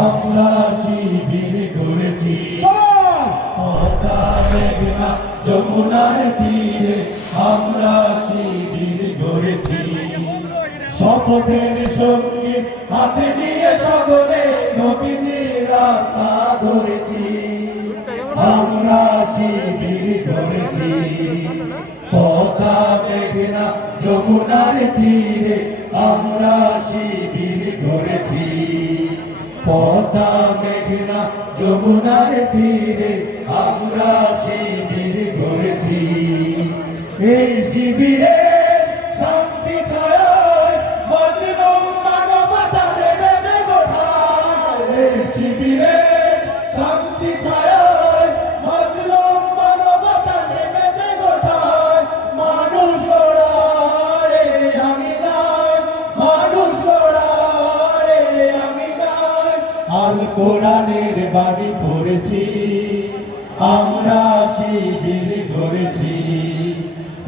আমরা শিবির গড়েছি পদ্মা মেঘনা যমুনার তীরে আমরা শিবির গড়েছি শপথের সঙ্গে হাতে নিয়ে সকলে নবীজির রাস্তা ধরেছি আমরা শিবির গড়েছি পদ্মা মেঘনা যমুনার তীরে আমরা শিবির গড়েছি পদ্মা মেঘনা যমুনার তীরে আমরা শিবির গড়েছি এই শিবিরে শান্তি ছড়ায় মজলুম মানবতা নেমে গোঠায় এই শিবিরে শান্তি ছড়ায় মজলুম মানবতা নেমে গোঠায় মানুষ গড়ারে আমি নাই মানুষ গড়ারে আমি নাই আল কোরআনের বাণী পড়েছি আমরা শিবির গড়েছি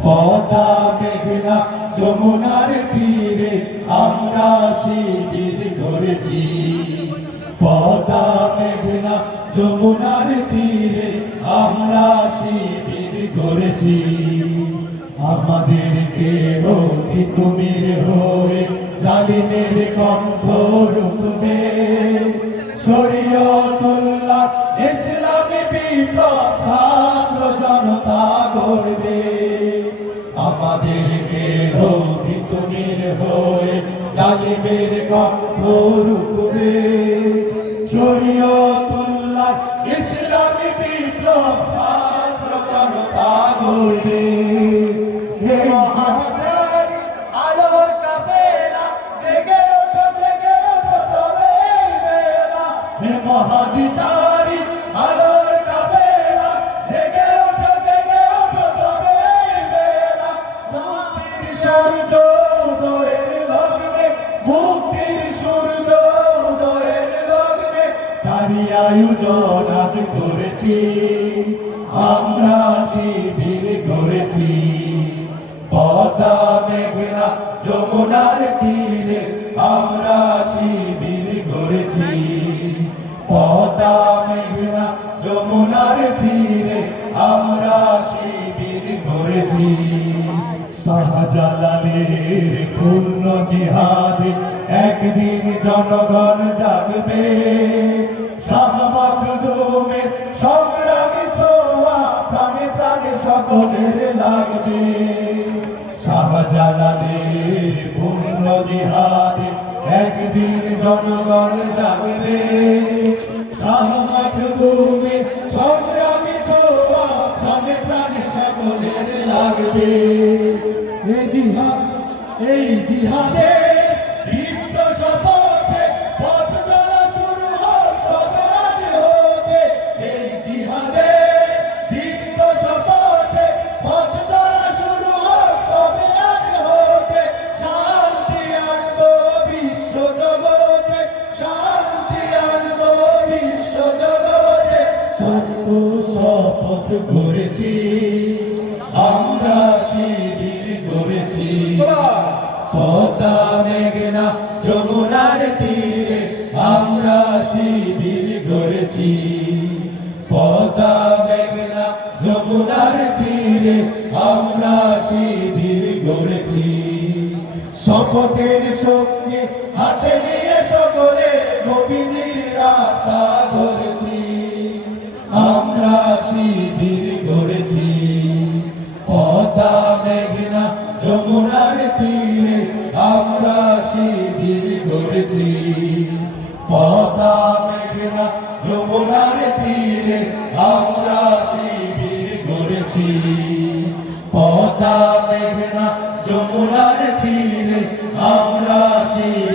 পদ্মা মেঘনা যমুনার তীরে আমরা শিবির গড়েছি পদ্মা মেঘনা যমুনার তীরে আমরা শিবির গড়েছি আমাদেরকে তুমির হয়ে জালিমের কণ্ঠ রুখবে শরীয়তুল্লাহ ইসলামী বিপ্লব ছাত্র জনতা গড়বে আমাদেরকে তুমির হয়ে জালিমের কণ্ঠ রুখবে শরীয়তুল্লাহ ইসলামী বিপ্লব ছাত্র জনতা গড়বে হে মহাজন আলোর কাফেলা জেগে ওঠো তবে বেলা হে মহাদিশারি আলোর কাফেলা জেগে ওঠো তবে বেলা মুক্তির সূর্য উদয়ের লগ্নে মুক্তির সূর্য উদয়ের লগ্নে তারি আয়োজন আজ করেছি আমরা শিবির গড়েছি পদ্মা মেঘনা যমুনার তীরে আমরা শিবির গড়েছি পদ্মা মেঘনা যমুনার তীরে আমরা শিবির গড়েছি শাহজালালের পূর্ণ জিহাদে একদিন জনগণ জাগবে শাহ মাখদুমের সংগ্রামী ছোঁয়া প্রাণে প্রাণে সকলের লাগবে শাহজালালের পূর্ণ জিহাদে একদিন জনগণ জাগবে শাহ মাখদুমের সংগ্রামী ছোঁয়া প্রাণে প্রাণে সকলের লাগবে এই জিহাদে দীপ্ত শপথে পথ চলা শুরু হোক তবে আজ হতে এই জিহাদে দীপ্ত শপথে পথ চলা শুরু হোক তবে আজ হতে শান্তি আনবো বিশ্ব জগতে শান্তি আনবো বিশ্ব জগতে সত্য শপথ করেছি আমরা শিবির গড়েছি পদ্মা মেঘনা যমুনার তীরে আমরা শিবির গড়েছি পদ্মা মেঘনা যমুনার তীরে আমরা শিবির গড়েছি শপথের সঙ্গে হাতে নিয়ে সকলে নবীজির রাস্তা ধরেছি আমরা শিবির গড়েছি পদ্মা মেঘনা যমুনার তীরে আমরা শিবির গড়েছি পদ্মা মেঘনা যমুনার তীরে আমরা শিবির গড়েছি পদ্মা মেঘনা যমুনার তীরে আমরা শিবির